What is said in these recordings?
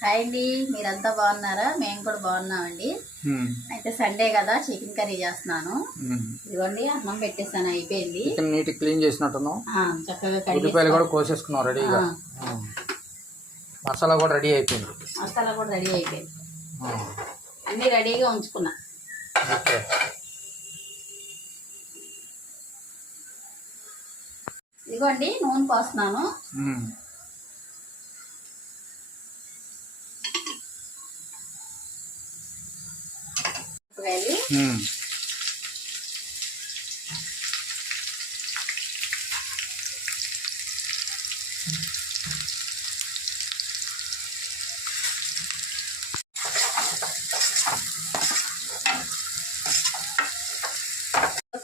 Hi అండి, మీరంతా బాగున్నారా? మేము కూడా బాగున్నామండి. అయితే సండే కదా చికెన్ కర్రీ చేస్తున్నాను. ఇదిగోండి అన్నం పెట్టేసాను, అయిపోయింది. నీట్ క్లీన్ చేసినట్టును చక్కగా ఉల్లిపాయలు కూడా కోసేసుకున్నాం రెడీగా. మసాలా కూడా రెడీ అయిపోయింది. అన్నీ రెడీగా ఉంచుకున్నా. ఇదిగోండి నూనె పోస్తున్నాను.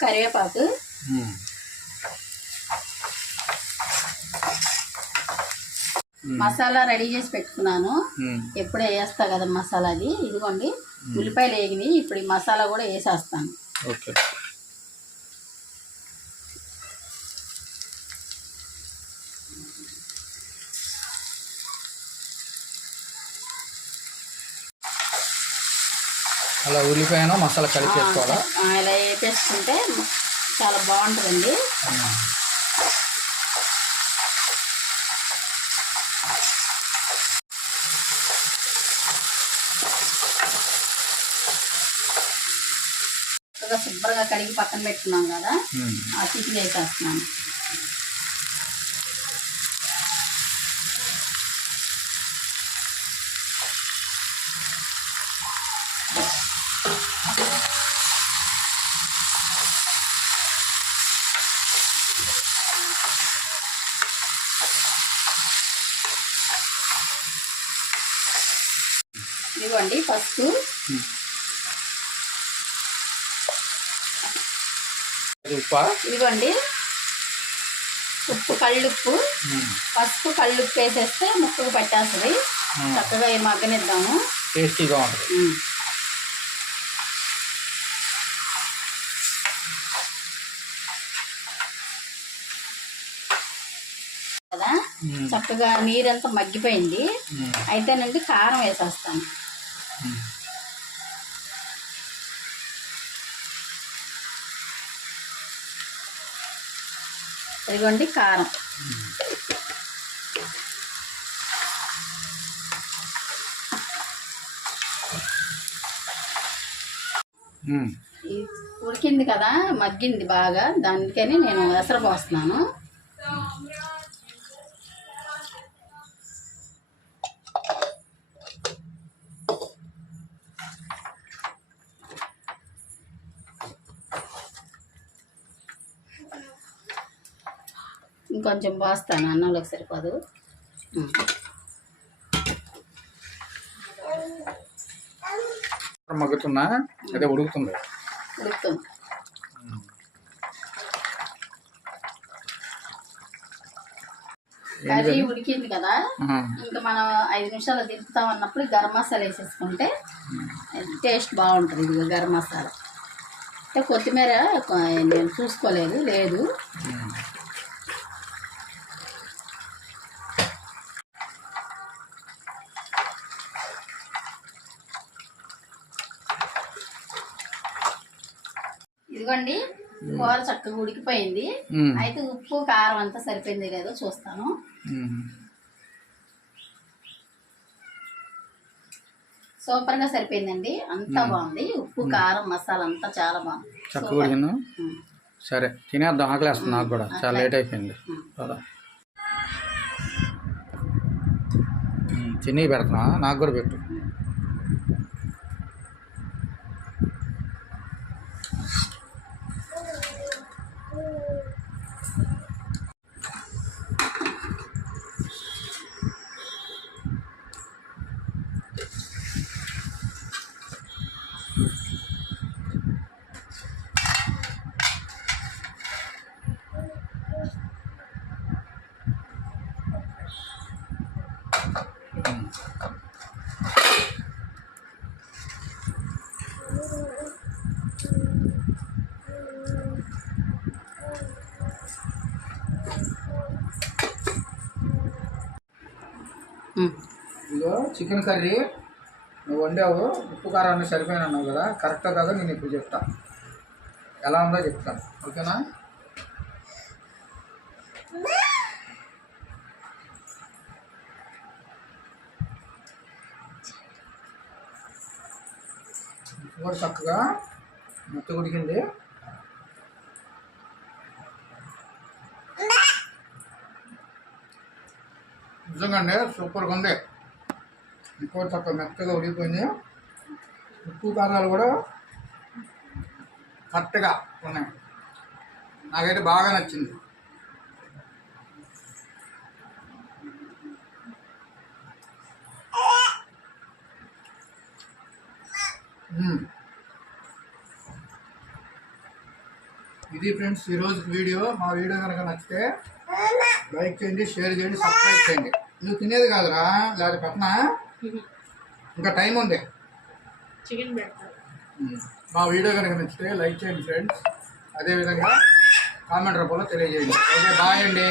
కరివేపాకు, మసాలా రెడీ చేసి పెట్టుకున్నాను. ఎప్పుడే వేస్తా కదా మసాలా అది. ఇదిగోండి ఉల్లిపాయలు వేగినాయి. ఇప్పుడు ఈ మసాలా కూడా వేసేస్తాను. ఓకే. అలా ఉల్లిపాయన మసాలా కలిపి వేసుకోవాలా? ఇలా వేపేసుకుంటే చాలా బాగుంటుందండి. శుభ్రంగా కడిగి పక్కన పెట్టుకున్నాం కదా, ఆ చికెన్ వేసేస్తున్నాను. ఇదిగోండి పసుపు, ఇదిగోండి ఉప్పు, కళ్ళుప్పు, పసుపు, కళ్ళుప్పు వేసేస్తే ముక్కకు పట్టేస్తుంది. చక్కగా ఈ మగ్గనిద్దాము. టేస్టీగా ఉంటుంది కదా. చక్కగా నీరంతా మగ్గిపోయింది. అయితేనండి కారం వేసేస్తాను. ఇదిగోండి కారం. ఉడికింది కదా, మగ్గింది బాగా. దానికని నేను ఎసరు పోస్తున్నాను. ఇంకొంచెం పోస్తాను, అన్నంలోకి సరిపోదు. మగ్గుతున్నా అదే ఉడుకుతుంది. కర్రీ ఉడికింది కదా, ఇంకా మనం 5 నిమిషాలు దింపుతాం అన్నప్పుడు గరం మసాలా వేసేసుకుంటే టేస్ట్ బాగుంటుంది. ఇది గరం మసాలా అంటే కొత్తిమీర నేను చూసుకోలేదు, లేదు. ఇదిగోండి కూర చక్కగా ఉడికిపోయింది. అయితే ఉప్పు కారం అంతా సరిపోయింది లేదో చూస్తాను. సూపర్ గా సరిపోయిందండి, అంతా బాగుంది. ఉప్పు కారం మసాలా అంతా చాలా బాగుంది. సరే తినేద్దాం, ఆకలేస్తుంది నాకు కూడా. చాలా లేట్ అయిపోయింది. తిని పెడుతున్నా, నాకు కూడా పెట్టు. చికెన్ కర్రీ నువ్వు వండావు, ఉప్పు కారం అన్నీ సరిపోయిన అన్నావు కదా, కరెక్టో కాదో నేను ఇప్పుడు చెప్తా, ఎలా ఉందో చెప్తాను, ఓకేనా? ఉప్పు కూడా చక్కగా మెత్తగా ఉడికింది. నిజంగా అండి సూపర్గా ఉంది. ఉప్పు చక్కగా మెత్తగా ఉడికిపోయింది. ఉప్పు కారాలు కూడా కరెక్ట్గా ఉన్నాయి. నాకైతే బాగా నచ్చింది. ఇది ఫ్రెండ్స్ ఈరోజు వీడియో. మా వీడియో కనుక నచ్చితే లైక్ చేయండి, షేర్ చేయండి, సబ్స్క్రైబ్ చేయండి. నువ్వు తినేది కాదురా, లేదా పెట్టనా, ఇంకా టైం ఉంది. చికెన్ పెడతారు. మా వీడియో కనుక నచ్చితే లైక్ చేయండి ఫ్రెండ్స్, అదేవిధంగా కామెంట్ రూపంలో తెలియజేయండి. ఓకే, బాయ్ అండి.